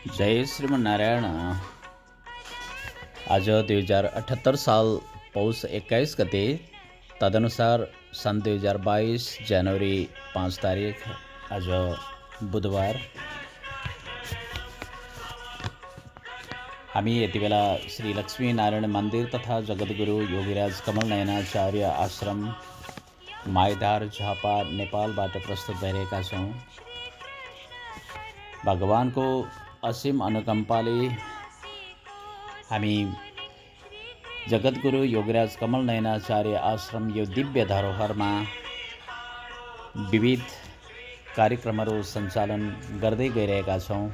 जय श्रीमन्नारायण। आज 2078 साल पौष 21 गते, तदनुसार सन् 2022 जनवरी 5 तारिक, आज बुधबार। हामी यति बेला श्री लक्ष्मी नारायण मन्दिर तथा जगद्गुरु योगीराज कमल नयनाचार्य आश्रम माइधार झापा नेपालबाट प्रस्तुत भइरहेका छौँ। भगवानको असीम अनुकम्पाले हामी जगद्गुरु योगीराज कमल नयनाचार्य आश्रम यो दिव्य धरोहरमा विविध कार्यक्रमहरू सञ्चालन गर्दै गइरहेका छौँ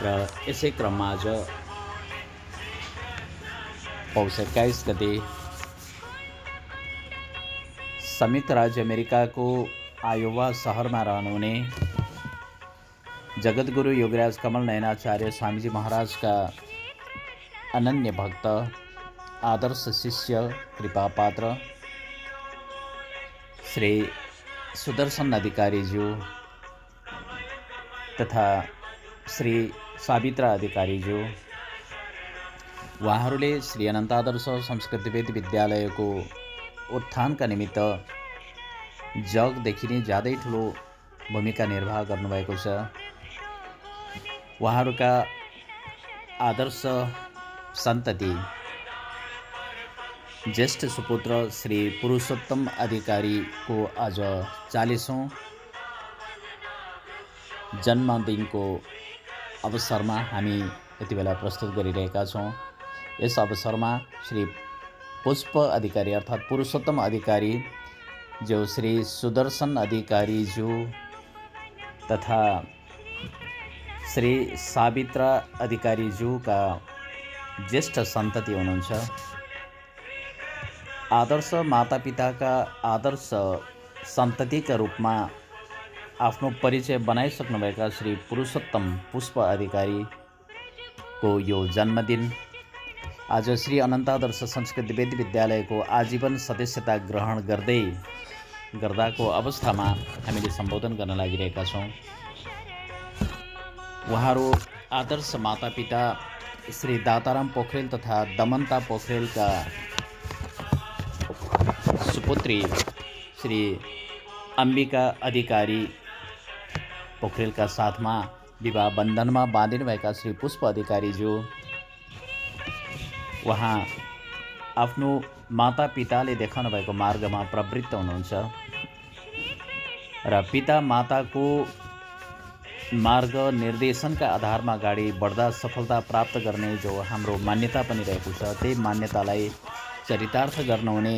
र यसै क्रममा आज पौष 21 गते संयुक्त राज्य अमेरिकाको आयोवा शहरमा रहनुहुने जगद्गुरु योगीराज कमल नयनाचार्य स्वामीजी महाराजका अनन्य भक्त, आदर्श शिष्य, कृपापात्र श्री सुदर्शन अधिकारीज्यू तथा श्री सावित्रा अधिकारीज्यू, उहाँहरूले श्री अनन्तादर्श संस्कृत वेद विद्यालयको उत्थानका निमित्त जगदेखि नै ज्यादै ठुलो भूमिका निर्वाह गर्नुभएको छ। उहाँहरूका आदर्श सन्तति ज्येष्ठ सुपुत्र श्री पुरुषोत्तम अधिकारीको आज 40औं जन्मदिनको अवसरमा हामी यति बेला प्रस्तुत गरिरहेका छौँ। यस अवसरमा श्री पुष्प अधिकारी अर्थात् पुरुषोत्तम अधिकारी जो श्री सुदर्शन अधिकारीज्यू तथा श्री सावित्रा अधिकारीज्यूका ज्येष्ठ सन्तति हुनुहुन्छ। आदर्श मातापिताका आदर्श सन्ततिका रूपमा आफ्नो परिचय बनाइसक्नुभएका श्री पुरुषोत्तम पुष्प अधिकारीको यो जन्मदिन आज श्री अनन्तादर्श संस्कृत वेद विद्यालयको आजीवन सदस्यता ग्रहण गर्दाको अवस्थामा हामीले सम्बोधन गर्न लागिरहेका छौँ। उहाँहरू आदर्श मातापिता श्री दाताराम पोखरेल तथा दमन्ता पोखरेलका सुपुत्री श्री अम्बिका अधिकारी पोखरेलका साथमा विवाह बन्धनमा बाँधिनुभएका श्री पुष्प अधिकारीज्यू, उहाँ आफ्नो मातापिताले देखाउनु भएको मार्गमा प्रवृत्त हुनुहुन्छ र पिता माताको मार्ग निर्देशनका आधारमा अगाडि बढ्दा सफलता प्राप्त गर्ने जो हाम्रो मान्यता पनि रहेको छ, त्यही मान्यतालाई चरितार्थ गर्नुहुने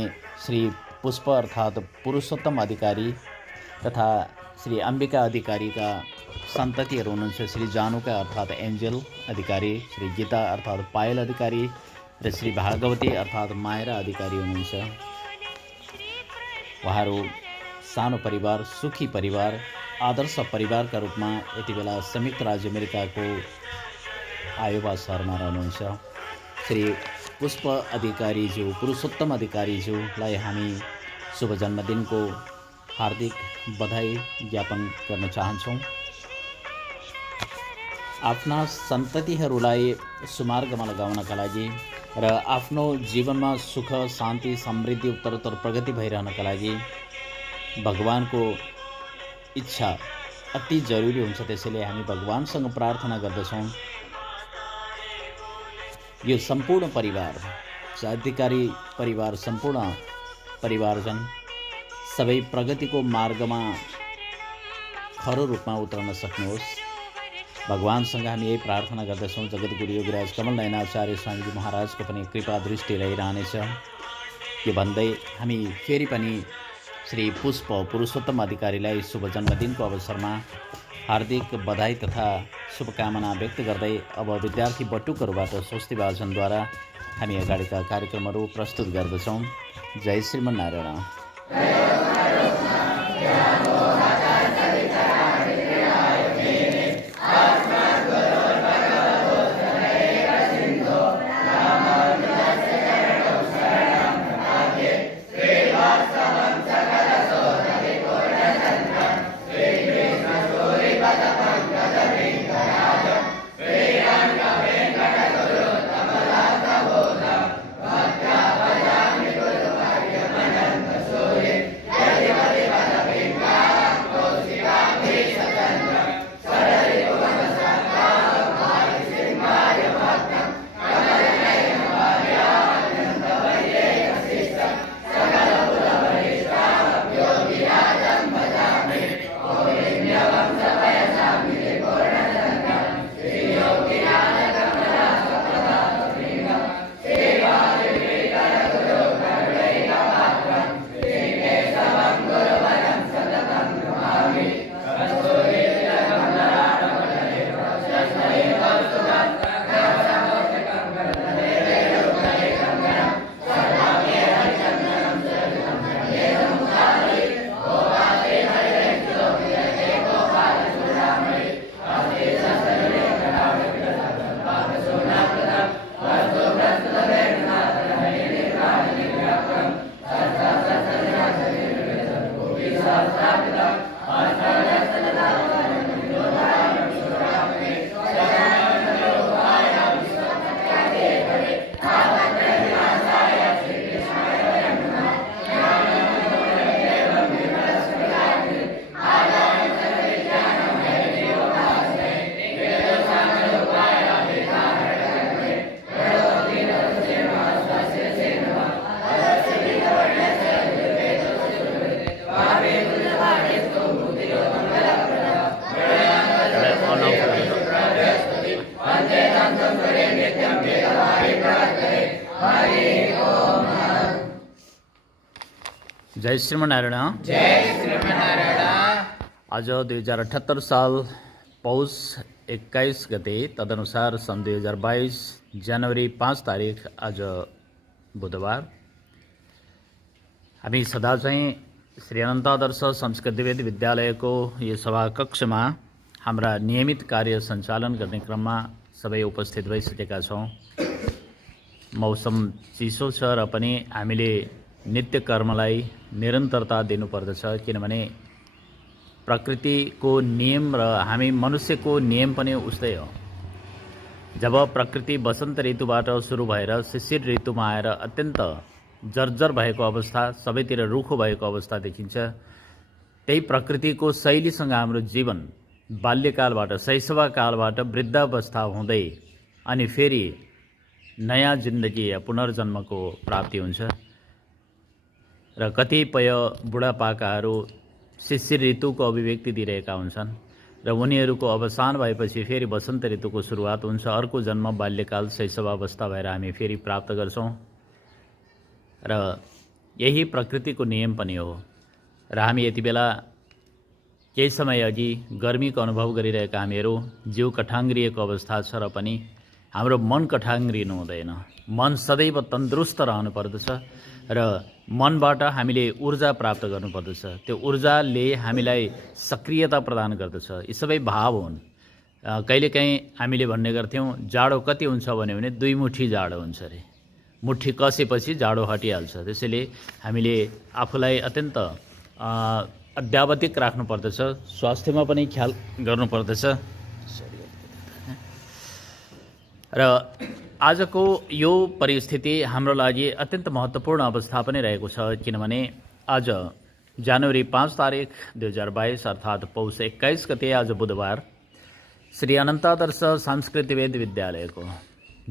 श्री पुष्प अर्थात् पुरुषोत्तम अधिकारी तथा श्री अम्बिका अधिकारीका सन्ततिहरू हुनुहुन्छ। श्री जानुका अर्थात् एन्जेल अधिकारी, श्री गीता अर्थात् पायल अधिकारी र श्री भागवती अर्थात् मायरा अधिकारी हुनुहुन्छ। उहाँहरू सानो परिवार, सुखी परिवार, आदर्श परिवारका रूपमा यति बेला संयुक्त राज्य अमेरिकाको आयोवा शहरमा रहनुहुन्छ। श्री पुष्प अधिकारीज्यू, पुरुषोत्तम अधिकारीज्यूलाई हामी शुभ जन्मदिनको हार्दिक बधाई ज्ञापन गर्न चाहन्छौँ। आफ्ना सन्ततिहरूलाई सुमार्गमा लगाउनका लागि र आफ्नो जीवनमा सुख, शान्ति, समृद्धि, उत्तरोत्तर प्रगति भइरहनका लागि भगवानको इच्छा अति जरुरी हुन्छ। त्यसैले हामी भगवानसँग प्रार्थना गर्दछौँ यो सम्पूर्ण परिवार, अधिकारी परिवार, सम्पूर्ण परिवारजन सबै प्रगतिको मार्गमा खरो रूपमा उत्रन सक्नुहोस्। भगवानसँग हामी यही प्रार्थना गर्दछौँ। जगद्गुरु योगीराज कमल नयनाचार्य स्वामीजी महाराजको पनि कृपा दृष्टि रहिरहनेछ। यो भन्दै हामी फेरि पनि श्री पुष्प पुरुषोत्तम अधिकारीलाई शुभ जन्मदिनको अवसरमा हार्दिक बधाई तथा शुभकामना व्यक्त गर्दै अब विद्यार्थी बटुकहरूबाट स्वस्ति वाचनद्वारा हामी अगाडिका कार्यक्रमहरू प्रस्तुत गर्दछौँ। जय श्रीमन्नारायण। जय श्रीमनारायण। जय श्रीमनारायण। आज 2078 साल पौष 21 गते, तदनुसार सन् 2022 जनवरी 5 तारिक आज बुधबार। हामी सदा चाहिँ श्री अनन्तादर्श संस्कृतिवेद विद्यालयको यो सभा कक्षमा हाम्रा नियमित कार्य सञ्चालन गर्ने क्रममा सबै उपस्थित भइसकेका छौँ। मौसम चिसो छ र पनि हामीले नित्य कर्मलाई निरन्तरता दिनुपर्दछ, किनभने प्रकृतिको नियम र हामी मनुष्यको नियम पनि उस्तै हो। जब प्रकृति वसन्त ऋतुबाट सुरु भएर शिशिर ऋतुमा आएर अत्यन्त जर्जर भएको अवस्था, सबैतिर रुखो भएको अवस्था देखिन्छ, त्यही प्रकृतिको शैलीसँग हाम्रो जीवन बाल्यकालबाट शैशवकालबाट वृद्धावस्था हुँदै अनि फेरि नयाँ जिन्दगी या पुनर्जन्मको प्राप्ति हुन्छ र कतिपय बुढापाकाहरू शिशिर ऋतुको अभिव्यक्ति दिइरहेका हुन्छन् र उनीहरूको अवसान भएपछि फेरि वसन्त ऋतुको सुरुवात हुन्छ। अर्को जन्म बाल्यकाल शैशवावस्था भएर हामी फेरि प्राप्त गर्छौँ र यही प्रकृतिको नियम पनि हो। र हामी यति बेला केही समय अघि गर्मीको अनुभव गरिरहेका हामीहरू जिउ कठाङ्ग्रिएको अवस्था छ र पनि हाम्रो मन कठाङ्ग्रिनु हुँदैन। मन सदैव तन्दुरुस्त रहनु पर्दछ र मनबाट हामीले ऊर्जा प्राप्त गर्नुपर्दछ। त्यो ऊर्जाले हामीलाई सक्रियता प्रदान गर्दछ। यी सबै भाव हुन्। कहिलेकाहीँ हामीले भन्ने गर्थ्यौँ जाडो कति हुन्छ भने 2 मुठी जाडो हुन्छ अरे, मुठी कसेपछि जाडो हटिहाल्छ। त्यसैले हामीले आफूलाई अत्यन्त अध्यावधिक राख्नुपर्दछ, स्वास्थ्यमा पनि ख्याल गर्नुपर्दछ। र आजको यो परिस्थिति हाम्रो लागि अत्यन्त महत्त्वपूर्ण अवस्था पनि रहेको छ, किनभने आज जनवरी 5 तारिक 2022 अर्थात् पौष 21 गते आज बुधबार श्री अनन्तादर्श संस्कृतिवेद विद्यालयको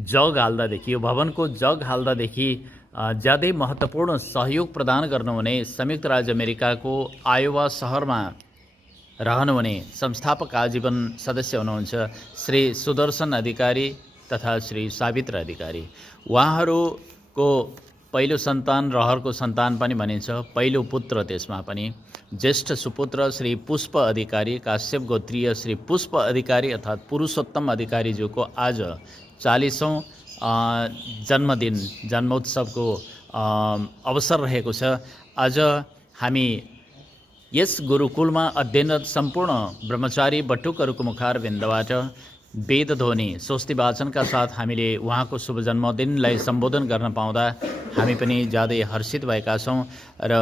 जग हाल्दादेखि, यो भवनको जग हाल्दादेखि ज्यादै महत्त्वपूर्ण सहयोग प्रदान गर्नुहुने संयुक्त राज्य अमेरिकाको आयोवा सहरमा रहनुहुने संस्थापक आजीवन सदस्य हुनुहुन्छ श्री सुदर्शन अधिकारी तथा श्री सावित्र अधिकारी। उहाँहरूको पहिलो सन्तान रहरको सन्तान पनि भनिन्छ, पहिलो पुत्र त्यसमा पनि ज्येष्ठ सुपुत्र श्री पुष्प अधिकारी, काश्यप गोत्रीय श्री पुष्प अधिकारी अर्थात् पुरुषोत्तम अधिकारीज्यूको आज 40औं जन्मदिन जन्मोत्सवको अवसर रहेको छ। आज हामी यस गुरुकुलमा अध्ययनरत सम्पूर्ण ब्रह्मचारी बटुकहरूको मुखारविन्दबाट वेद ध्वनि स्वस्ति वाचनका साथ हामीले उहाँको शुभ जन्मदिनलाई सम्बोधन गर्न पाउँदा हामी पनि ज्यादै हर्षित भएका छौँ। र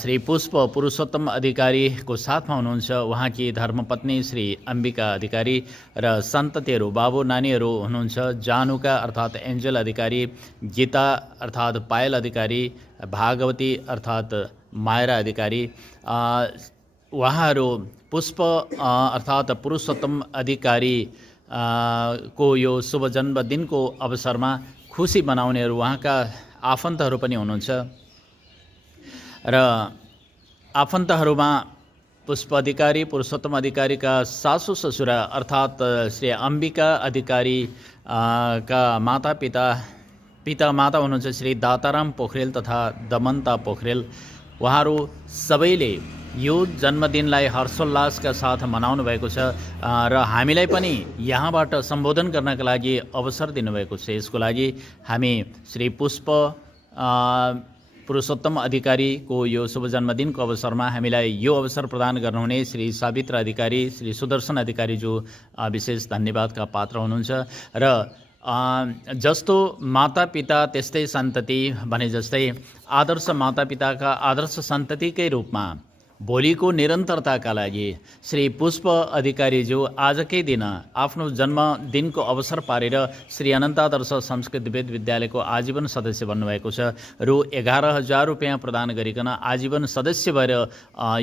श्री पुष्प पुरुषोत्तम अधिकारीको साथमा हुनुहुन्छ उहाँकी धर्मपत्नी श्री अम्बिका अधिकारी र सन्ततिहरू बाबु नानीहरू हुनुहुन्छ जानुका अर्थात् एन्जल अधिकारी, गीता अर्थात् पायल अधिकारी, भागवती अर्थात् मायरा अधिकारी। उहाँहरू पुष्प अर्थात् पुरुषोत्तम अधिकारी को यो शुभ जन्मदिनको अवसरमा खुसी मनाउनेहरू उहाँका आफन्तहरू पनि हुनुहुन्छ र आफन्तहरूमा पुष्प अधिकारी पुरुषोत्तम अधिकारीका सासू ससुरा अर्थात् श्री अम्बिका अधिकारी का माता माता हुनुहुन्छ श्री दाताराम पोखरेल तथा दमन्ता पोखरेल। उहाँहरू सबैले यो जन्मदिनलाई हर्षोल्लासका साथ मनाउनु भएको छ र हामीलाई पनि यहाँबाट सम्बोधन गर्नका लागि अवसर दिनुभएको छ। यसको लागि हामी श्री पुष्प पुरुषोत्तम अधिकारीको यो शुभ जन्मदिनको अवसरमा हामीलाई यो अवसर प्रदान गर्नुहुने श्री सावित्र अधिकारी श्री सुदर्शन अधिकारीज्यू विशेष धन्यवादका पात्र हुनुहुन्छ। र जस्तो मातापिता त्यस्तै सन्तति भने जस्तै आदर्श मातापिताका आदर्श सन्ततिकै रूपमा भोलिको निरन्तरताका लागि श्री पुष्प अधिकारीज्यू आजकै दिन आफ्नो जन्मदिनको अवसर पारेर श्री अनन्तादर्श संस्कृतिवेद विद्यालयको आजीवन सदस्य बन्नुभएको छ। रु 11,000 रुपियाँ प्रदान गरिकन आजीवन सदस्य भएर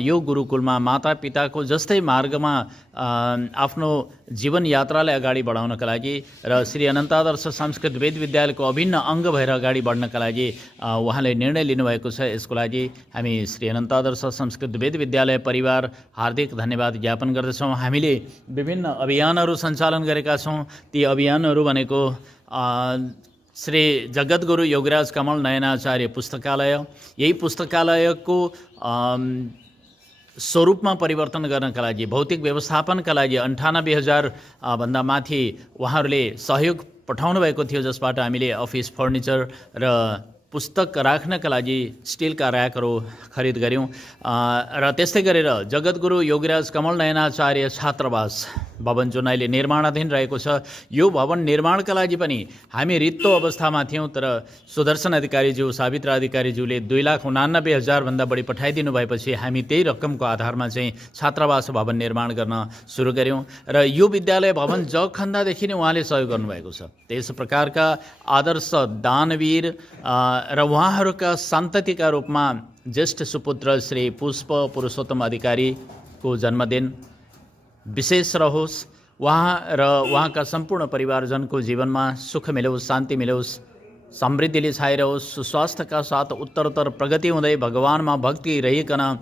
यो गुरुकुलमा मातापिताको जस्तै मार्गमा आफ्नो जीवन यात्रालाई अगाडि बढाउनका लागि र श्री अनन्तादर्श संस्कृतिवेद विद्यालयको अभिन्न अङ्ग भएर अगाडि बढ्नका लागि उहाँले निर्णय लिनुभएको छ। यसको लागि हामी श्री अनन्तादर्श संस्कृतिवेद विद्यालय परिवार हार्दिक धन्यवाद ज्ञापन गर्दछौँ। हामीले विभिन्न अभियानहरू सञ्चालन गरेका छौँ। ती अभियानहरू भनेको श्री जगद्गुरु योगराज कमल नयनाचार्य पुस्तकालय, यही पुस्तकालयको स्वरूपमा परिवर्तन गर्नका लागि, भौतिक व्यवस्थापनका लागि 98,000 भन्दा माथि उहाँहरूले सहयोग पठाउनु भएको थियो, जसबाट हामीले अफिस फर्निचर र पुस्तक राख्नका लागि स्टिलका ऱ्याकहरू खरिद गऱ्यौँ। र त्यस्तै गरेर जगद्गुरु योगीराज कमल नयनाचार्य छात्रावास भवन जुन अहिले निर्माणाधीन रहेको छ, यो भवन निर्माणका लागि पनि हामी रित्तो अवस्थामा थियौँ, तर सुदर्शन अधिकारीज्यू, सावित्रा अधिकारीज्यूले 2,89,000 भन्दा बढी पठाइदिनु भएपछि हामी त्यही रकमको आधारमा चाहिँ छात्रावास भवन निर्माण गर्न सुरु गऱ्यौँ। र यो विद्यालय भवन जग खन्दादेखि नै उहाँले सहयोग गर्नुभएको छ। त्यस प्रकारका आदर्श दानवीर र उहाँहरूका सन्ततिका रूपमा ज्येष्ठ सुपुत्र श्री पुष्प पुरुषोत्तम अधिकारीको जन्मदिन विशेष रहोस्। उहाँ र उहाँका सम्पूर्ण परिवारजनको जीवनमा सुख मिलोस्, शान्ति मिलोस्, समृद्धिले छाइरहोस्, सुस्वास्थ्यका साथ उत्तरोत्तर प्रगति हुँदै भगवानमा भक्ति रहिकन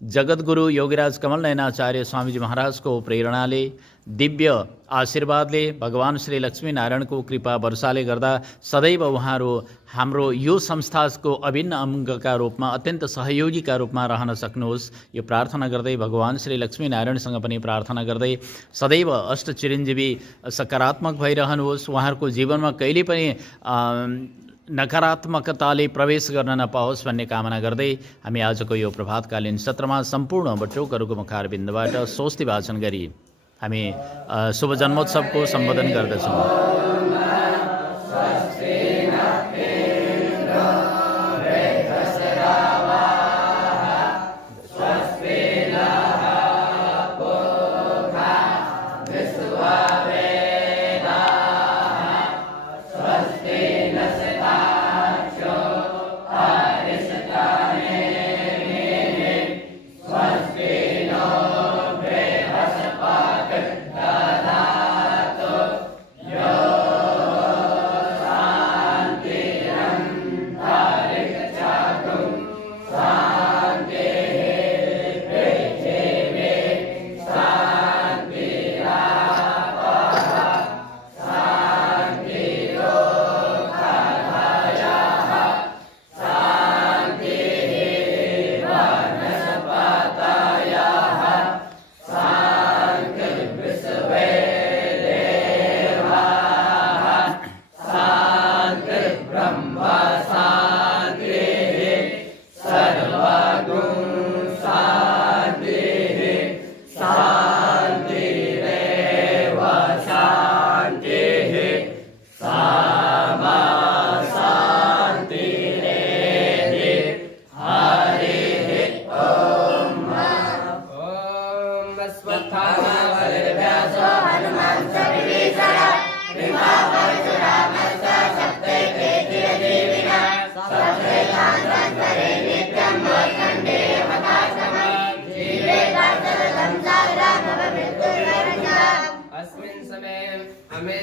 जगद्गुरु योगीराज कमल नयनाचार्य स्वामीजी महाराजको प्रेरणाले, दिव्य आशीर्वादले, भगवान श्री लक्ष्मीनारायणको कृपा वर्षाले गर्दा सदैव उहाँहरू हाम्रो यो संस्थाको अभिन्न अङ्गका रूपमा, अत्यन्त सहयोगीका रूपमा रहन सक्नुहोस्, यो प्रार्थना गर्दै, भगवान श्री लक्ष्मीनारायणसँग पनि प्रार्थना गर्दै सदैव अष्ट चिरञ्जीवी सकारात्मक भइरहनुहोस्, उहाँहरूको जीवनमा कहिले पनि नकारात्मकताले प्रवेश गर्न नपाओस् भन्ने कामना गर्दै हामी आजको यो प्रभातकालीन सत्रमा सम्पूर्ण बटुकहरूको मुखारबिन्दबाट स्वस्ति वाचन गरी हामी शुभ जन्मोत्सवको सम्बोधन गर्दछौँ।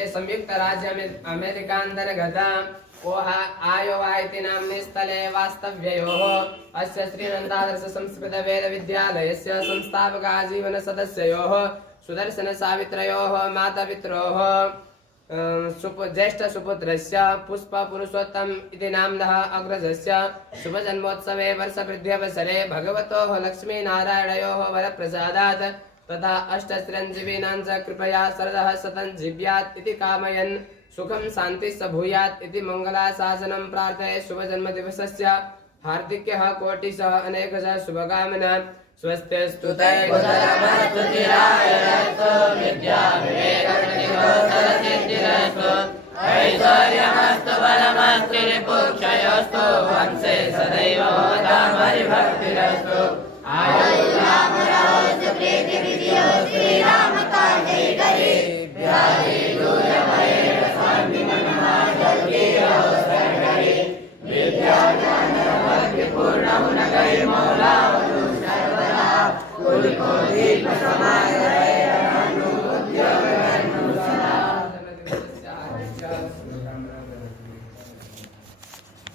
संयुक्त राज्य अमेरिकान्तर्गत आयोवा इति नाम्नि स्थले वास्तव्ययोः अस्य श्रीनन्दादर्श संस्कृत वेद विद्यालयस्य संस्थापक आजीवन सदस्ययोः सुदर्शन सावित्रयोः मातापित्रोः ज्येष्ठ सुपुत्रस्य पुष्प पुरुषोत्तम इति नाम्नः अग्रजस्य शुभजन्मोत्सवे वर्षवृद्ध्यवसरे भगवतोः लक्ष्मीनारायणयोः वरप्रसादात् तथा अष्टचिरञ्जीविनां च कृपया शरदः शतं जीव्यात् इति कामयन् सुखं शान्तिश्च भूयात् इति मङ्गलाशासनं प्रार्थये। शुभजन्मदिवसस्य हार्दिक्यः कोटिशः अनेकशः शुभकामना। स्वस्तिस्तु तैर्भुजनमस्तु चिरायुरस्तु विद्याविवेकप्रतिभोत्तरसिद्धिरस्तु ऐश्वर्यमस्तु बलमस्तु रिपुक्षयोस्तु वंशे सदैव भवतां हरिभक्तिरस्तु आयुर्रामरावस्तु प्रीतिविजयोस्तु श्रीरामकार्ये करे व्याधि दूरभयेन शान्तिमनमाजल्कियोस्तर्गरे विद्याज्ञानभक्तिपूर्णमुनकै मौलावतु सर्वदा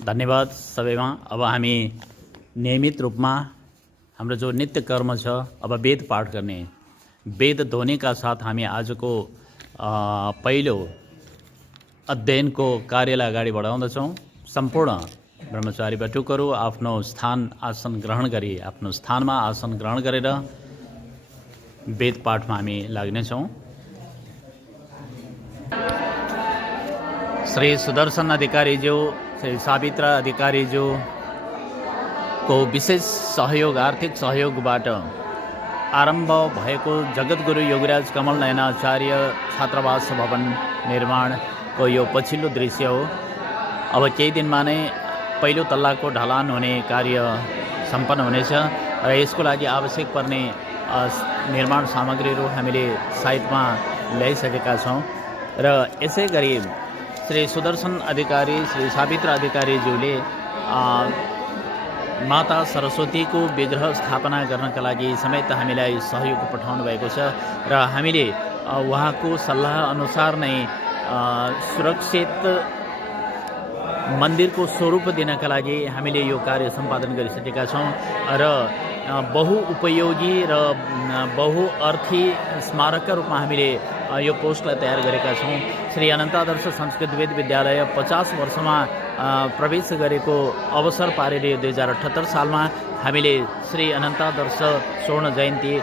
धन्यवाद सबैमा। अब हामी नियमित रूपमा हाम्रो जो नित्य कर्म छ, अब वेद पाठ गर्ने, वेद ध्वनिका साथ हामी आजको पहिलो अध्ययनको कार्यलाई अगाडि बढाउँदछौँ। सम्पूर्ण ब्रह्मचारी बटुकहरू आफ्नो स्थान आसन ग्रहण गरी आफ्नो स्थानमा आसन ग्रहण गरेर वेद पाठमा हामी लाग्नेछौँ। श्री सुदर्शन अधिकारीज्यू, श्री सावित्रा अधिकारीज्यूको विशेष सहयोग, आर्थिक सहयोगबाट आरम्भ भएको जगद्गुरु योगीराज कमल नयनाचार्य छात्रावास भवन निर्माणको यो पछिल्लो दृश्य हो। अब केही दिनमा नै पहिलो तल्लाको ढलान हुने कार्य सम्पन्न हुनेछ र यसको लागि आवश्यक पर्ने निर्माण सामग्रीहरू हामीले साइटमा ल्याइसकेका छौँ र यसै गरी श्री सुदर्शन अधिकारी, श्री सावित्रा अधिकारीज्यूले माता सरस्वतीको विग्रह स्थापना गर्नका लागि समेत हामीलाई सहयोग पठाउनु भएको छ र हामीले उहाँको सल्लाह अनुसार नै सुरक्षित मन्दिरको स्वरूप दिनका लागि हामीले यो कार्य सम्पादन गरिसकेका छौँ र बहुउपयोगी र बहुअर्थी स्मारकका रूपमा हामीले यो पोस्टलाई तयार गरेका छौँ। श्री अनन्तादर्श संस्कृत वेद विद्यालय 50 वर्षमा प्रवेश गरेको अवसर पारेर 2078 सालमा हामीले श्री अनन्तादर्श स्वर्ण जयन्ती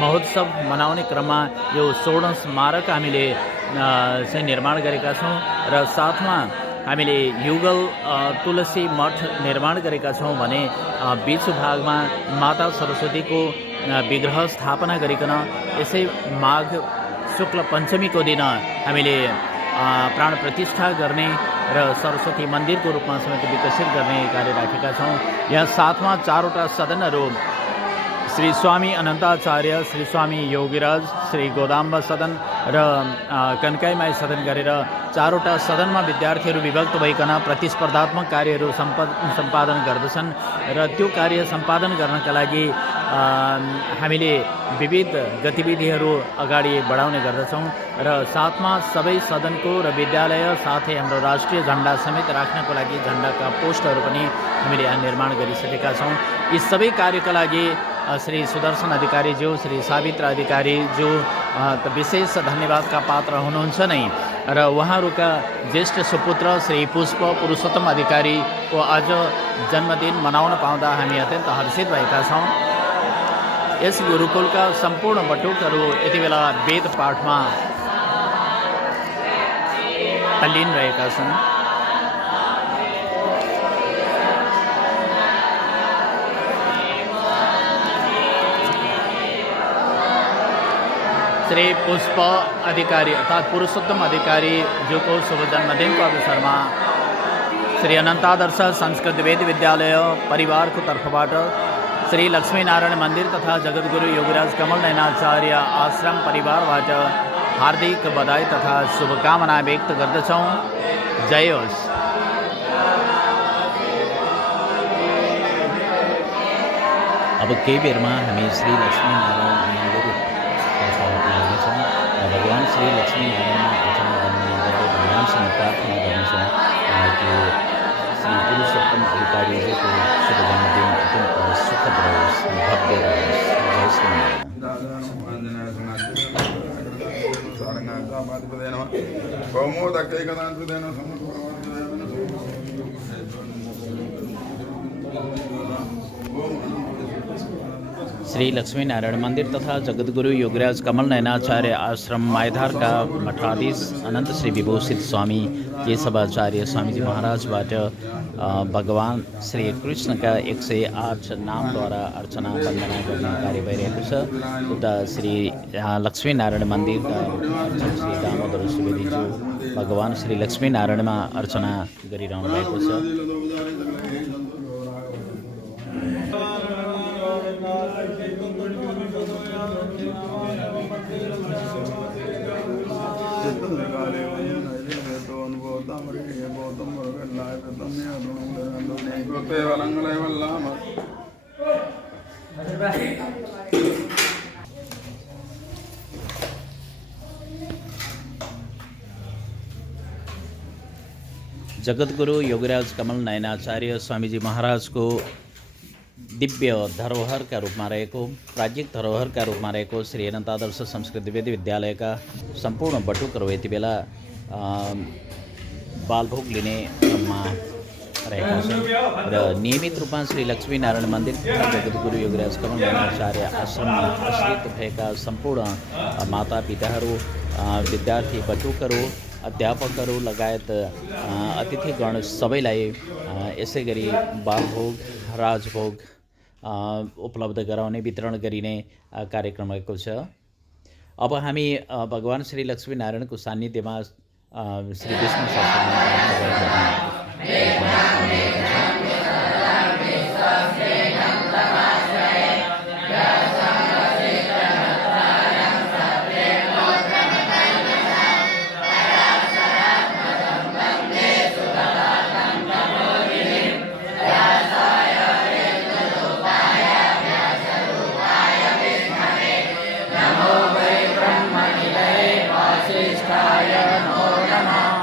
महोत्सव मनाउने क्रममा यो स्वर्ण स्मारक हामीले चाहिँ निर्माण गरेका छौँ र साथमा हामीले युगल तुलसी मठ निर्माण गरेका छौँ भने बीच भागमा माता सरस्वतीको विग्रह स्थापना गरिकन यसै माघ शुक्ल पञ्चमीको दिन हामीले प्राण प्रतिष्ठा गर्ने र सरस्वती मन्दिरको रूपमा समेत विकसित गर्ने कार्य राखेका छौँ। यहाँ साथमा 4वटा सदनहरू श्री स्वामी अनन्ताचार्य, श्री स्वामी योगीराज, श्री गोदाम्ब सदन र कन्काईमाई सदन गरेर 4वटा सदनमा विद्यार्थीहरू विभक्त भइकन प्रतिस्पर्धात्मक कार्यहरू सम्पादन गर्दछन् र त्यो कार्य सम्पादन गर्नका लागि हामीले विविध गतिविधिहरू अगाडि बढाउने गर्दछौँ र साथमा सबै सदनको र विद्यालय साथै हाम्रो राष्ट्रिय झन्डा समेत राख्नको लागि झन्डाका पोस्टहरू पनि हामीले यहाँ निर्माण गरिसकेका छौँ। यी सबै कार्यका लागि श्री सुदर्शन अधिकारीज्यू, श्री सावित्रा अधिकारीज्यू विशेष धन्यवादका पात्र हुनुहुन्छ नै र उहाँहरूका ज्येष्ठ सुपुत्र श्री पुष्प पुरुषोत्तम अधिकारीको आज जन्मदिन मनाउन पाउँदा हामी अत्यन्त हर्षित भएका छौँ। यस गुरुकुलका सम्पूर्ण बटुकहरू यति बेला वेद पाठमा तल्लीन रहेका छन्। श्री पुष्प अधिकारी अर्थात् पुरुषोत्तम अधिकारी ज्यूको शुभ जन्मदिनको अवसरमा श्री अनन्तादर्श संस्कृत वेद विद्यालय परिवारको तर्फबाट श्री लक्ष्मीनारायण मन्दिर तथा जगद्गुरु योगीराज कमल नयनाचार्य आश्रम परिवारबाट हार्दिक बधाई तथा शुभकामना व्यक्त गर्दछौँ। जय होस्। अब केही बेरमा हामी श्री लक्ष्मीनारायण मन्दिर लाग्नेछौँ र भगवान् श्री लक्ष्मीनारायण अर्चना गर्दै भगवान्सँग प्रार्थना गर्नेछौँ कि श्री पुरुषोत्तम अधिकारीजीको शुभ जन्मदिन अत्यन्त सुखद रहोस्, भव्य रहोस्। जय श्री लक्ष्मीनारायण मन्दिर तथा जगद्गुरु योगीराज कमल नयनाचार्य आश्रम मायधारका मठाधीश अनन्त श्री विभूषित स्वामी केशवाचार्य स्वामीजी महाराजबाट भगवान श्री कृष्णका 108 नामद्वारा अर्चना वन्दना गर्ने कार्य भइरहेको छ। उता श्री लक्ष्मीनारायण मन्दिरका श्री दामोदर सुवेदीज्यू भगवान श्री लक्ष्मीनारायणमा अर्चना गरिरहनु भएको छ। जगद्गुरु योगीराज कमल नयनाचार्य स्वामीजी महाराजको दिव्य धरोहरका रूपमा रहेको, प्राज्ञिक धरोहरका रूपमा रहेको श्री अनन्तादर्श संस्कृत वेद विद्यालयका सम्पूर्ण बटुकहरू यति बेला बालभोग लिने क्रममा रहेका छन् र नियमित रूपमा श्री लक्ष्मीनारायण मन्दिर तथा जगद्गुरु योगराज कमलाचार्य आश्रममा आश्रित भएका सम्पूर्ण मातापिताहरू, विद्यार्थी बटुकहरू, अध्यापकहरू लगायत अतिथिगण सबैलाई यसै गरी बालभोग, राजभोग उपलब्ध गराउने, वितरण गरिने कार्यक्रम रहेको छ। अब हामी भगवान् श्री लक्ष्मीनारायणको सान्निध्यमा श्री विष्णु वासिष्ठाय नमो नमः।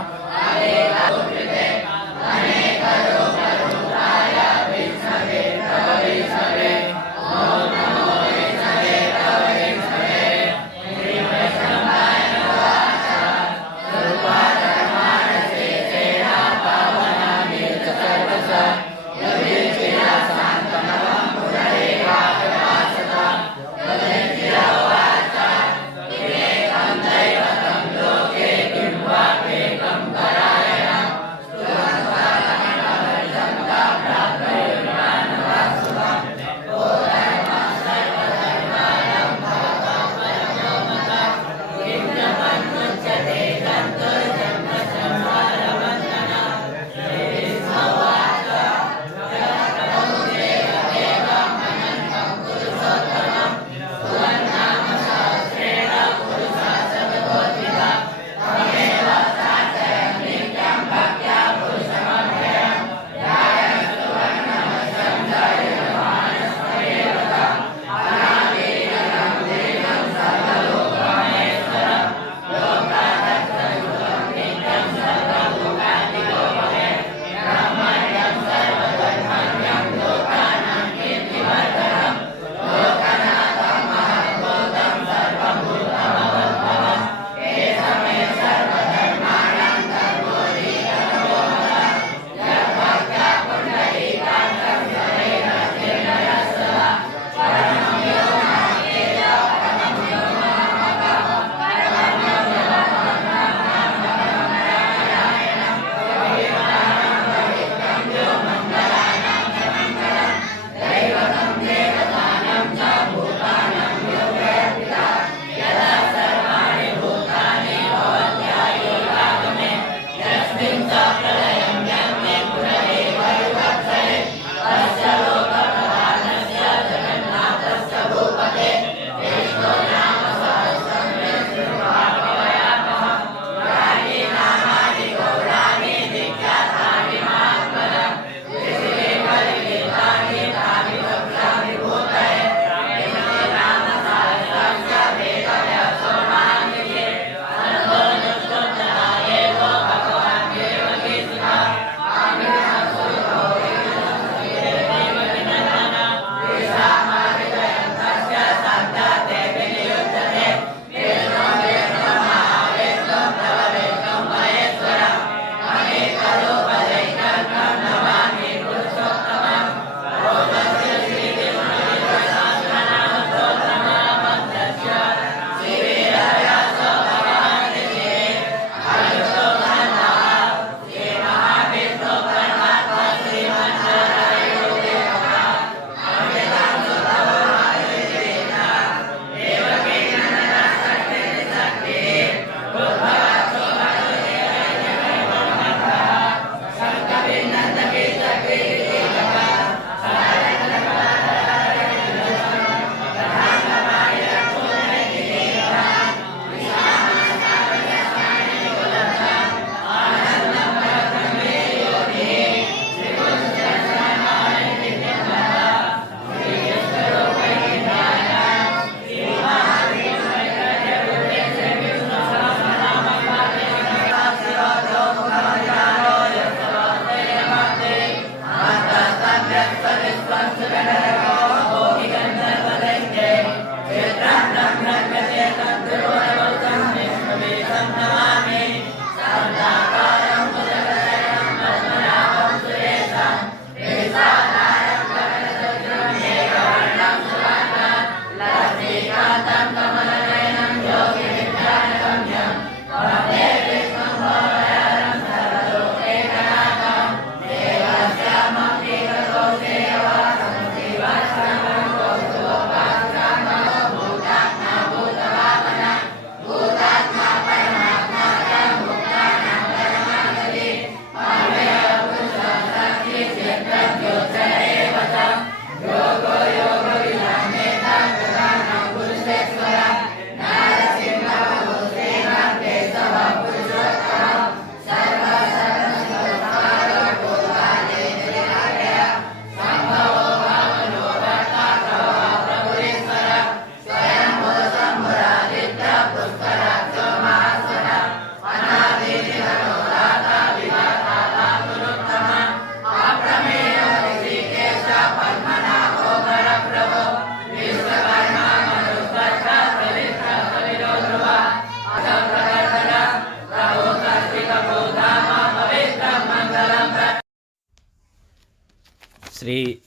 श्री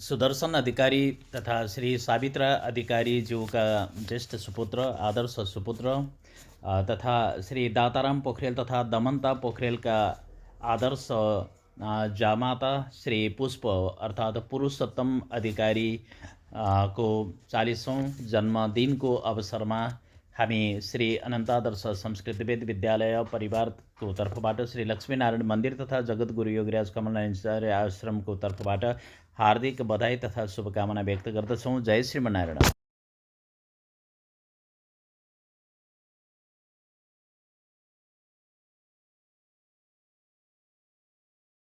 सुदर्शन अधिकारी तथा श्री सावित्रा अधिकारी ज्यू का ज्येष्ठ सुपुत्र, आदर्श सुपुत्र तथा श्री दाताराम पोखरेल तथा दमनता पोखरेल का आदर्श जामाता श्री पुष्प अर्थात पुरुषोत्तम अधिकारी को 40औं जन्मदिनको अवसरमा हामी श्री अनन्तादर्श संस्कृतवेद विद्यालय परिवारको तर्फबाट श्री लक्ष्मीनारायण मन्दिर तथा जगद्गुरु योगीराज कमलाचार्य आश्रमको तर्फबाट हार्दिक बधाई तथा शुभकामना व्यक्त गर्दछौँ। जय श्रीमन्नारायण।